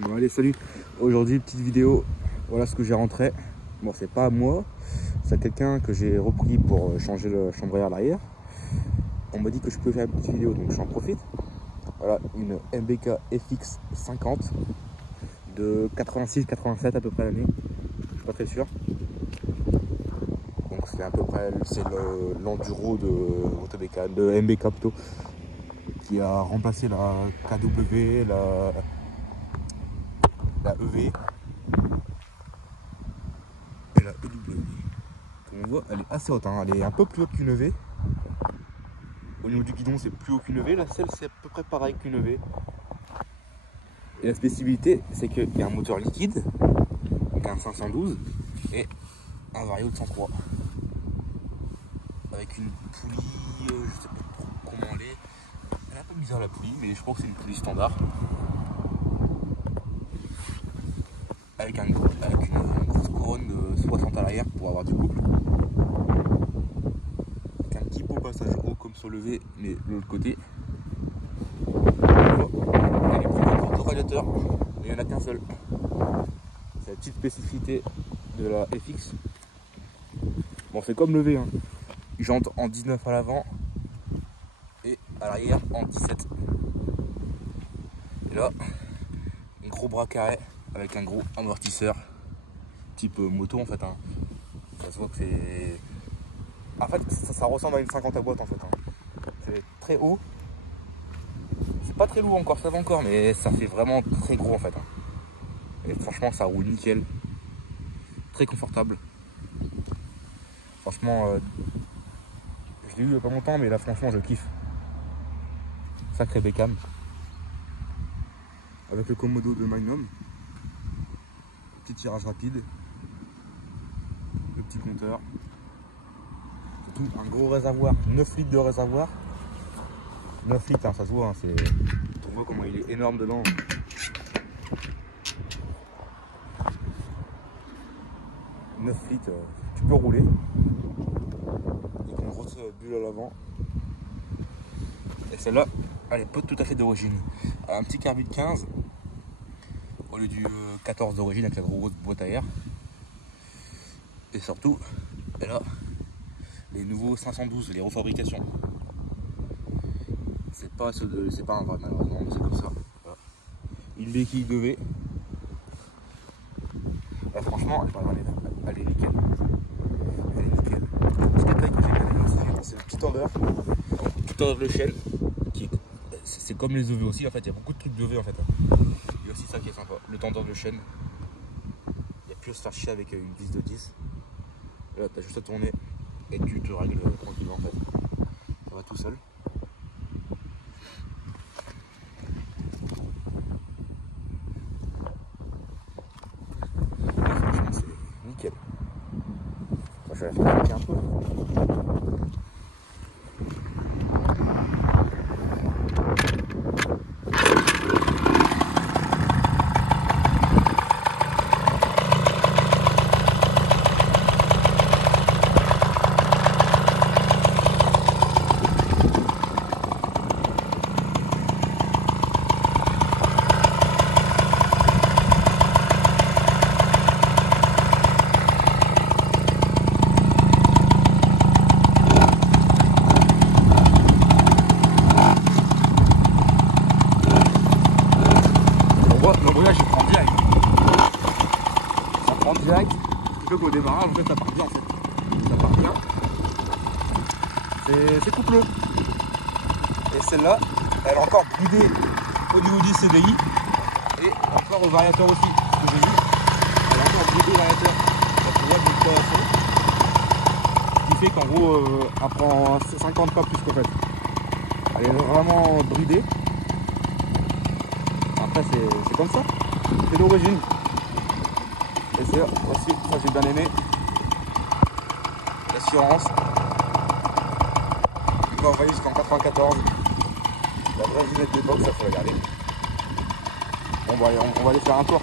Bon allez, salut. Aujourd'hui petite vidéo, voilà ce que j'ai rentré. Bon, c'est pas à moi, c'est quelqu'un que j'ai repris pour changer le chambrière à l'arrière. On m'a dit que je pouvais faire une petite vidéo, donc j'en profite. Voilà, une MBK FX 50 de 86-87 à peu près l'année, je suis pas très sûr. Donc c'est à peu près, c'est l'enduro de MBK plutôt, qui a remplacé la KW, la EV et la EW. Comme on voit, elle est assez haute, hein. Elle est un peu plus haute qu'une EV. Au niveau du guidon, c'est plus haut qu'une EV. La selle, c'est à peu près pareil qu'une EV. Et la spécificité, c'est qu'il y a un moteur liquide, donc un 512, et un vario de 103. Avec une poulie, je sais pas trop comment elle est. Elle est un peu bizarre la poulie, mais je pense que c'est une poulie standard. Avec une grosse couronne de 60 à l'arrière pour avoir du couple. Avec un petit pot passage haut comme sur le V, mais de l'autre côté. Elle est plus grande que radiateur, mais il n'y en a qu'un seul. C'est la petite spécificité de la FX. Bon, c'est comme le V, hein. Jante en 19 à l'avant et à l'arrière en 17. Et là, un gros bras carré avec un gros amortisseur type moto en fait, hein. Ça se voit que c'est... En fait, ça ressemble à une 50 à boîte en fait, hein. C'est très haut. C'est pas très lourd encore, ça va encore, mais ça fait vraiment très gros en fait, hein. Et franchement, ça roule nickel. Très confortable. Franchement, je l'ai eu il y a pas longtemps, mais là franchement, je kiffe. Sacré bécane. Avec le commodo de Magnum. Petit tirage rapide. Le petit compteur. Surtout un gros réservoir, 9 litres de réservoir. 9 litres, hein, ça se voit, hein, on voit comment il est énorme dedans. « 9 litres, tu peux rouler. » Avec une grosse bulle à l'avant. Et celle-là, elle est pas tout à fait d'origine. Un petit carbu de 15 au lieu du 14 d'origine avec la grosse boîte à air. Et surtout, elle a les nouveaux 512, les refabrications. C'est pas un vrai malheureusement, mais c'est comme ça. Voilà. Une béquille de V. Là, franchement, elle est nickel. Elle est nickel. Petit détail que j'ai bien aimé aussi, c'est le petit tendeur de chaîne. C'est comme les EV aussi, en fait, il y a beaucoup de trucs d'EV en fait. Il y a aussi ça qui est sympa, le tendeur de chaîne. Il n'y a plus à se faire chier avec une vis de 10. Là, tu as juste à tourner et tu te règles tranquillement en fait. Ça va tout seul. Et franchement, c'est nickel. Moi, je vais la faire craquer un peu. L'embrayage il prend direct. Ça prend direct. Ce qui fait qu'au démarrage en fait ça part bien en fait. Ça part bien. C'est coupleux. Et celle-là, elle est encore bridée au niveau du CDI. Et encore au variateur aussi. Ce que j'ai vu. Elle est encore bridée au variateur. Ça se voit de ce qui fait qu'en gros elle prend 50 pas plus qu'en fait. Elle est vraiment bridée. Après c'est comme ça, c'est d'origine. Et c'est aussi, ça j'ai bien aimé. L'assurance. Il va envoyer jusqu'en 94. La vraie vignette des box, ça faut regarder. Bon bah on va aller faire un tour.